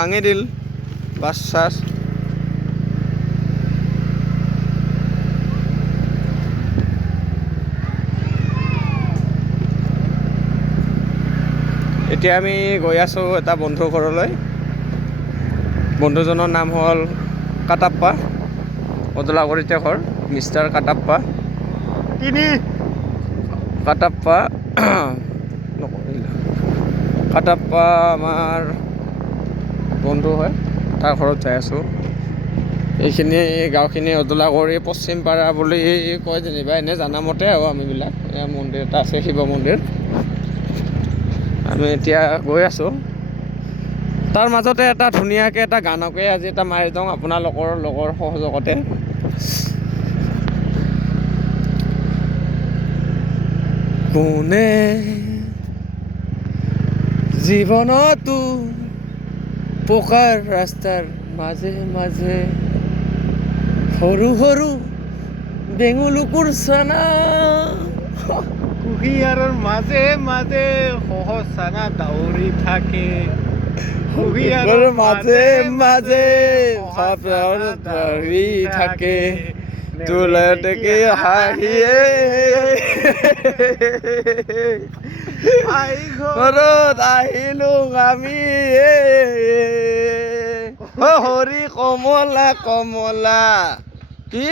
ভাঙি দিল বাছ চাছ। এতিয়া আমি গৈ আছোঁ এটা বন্ধুৰ ঘৰলৈ। বন্ধুজনৰ নাম হ'ল কাটাপ্পা, অদলাগুৰিতে ঘৰ, মিষ্টাৰ কাটাপ্পা। কাটাপ্পা কাটাপ্পা আমাৰ বন্ধু হয়, তাৰ ঘৰত যাই আছোঁ। এইখিনি গাঁওখিনি অদলাগুৰি পশ্চিম পাৰা বুলি কয় যেনিবা, এনেই জানামতে আৰু আমিবিলাক। এয়া মন্দিৰ এটা আছে, শিৱ মন্দিৰ। আমি এতিয়া গৈ আছোঁ। তাৰ মাজতে এটা ধুনীয়াকৈ এটা গানকে আজি এটা মাৰি দিওঁ আপোনালোকৰ লগৰ সহযোগতে। কোনে জীৱনতো পকাৰ ৰাস্তাৰ মাজে মাজে সৰু সৰু বেঙুলুকুৰ চানা, কুঁহিয়াৰৰ মাজে মাজে সহজ চানা দাউৰি থাকে। কুঁহিয়াৰৰ মাজে মাজে ধৰি থাকে, তোলে দেখি হাঁহিয়ে ঘৰত আহিলো আমি হৰি কমলা কমলা কি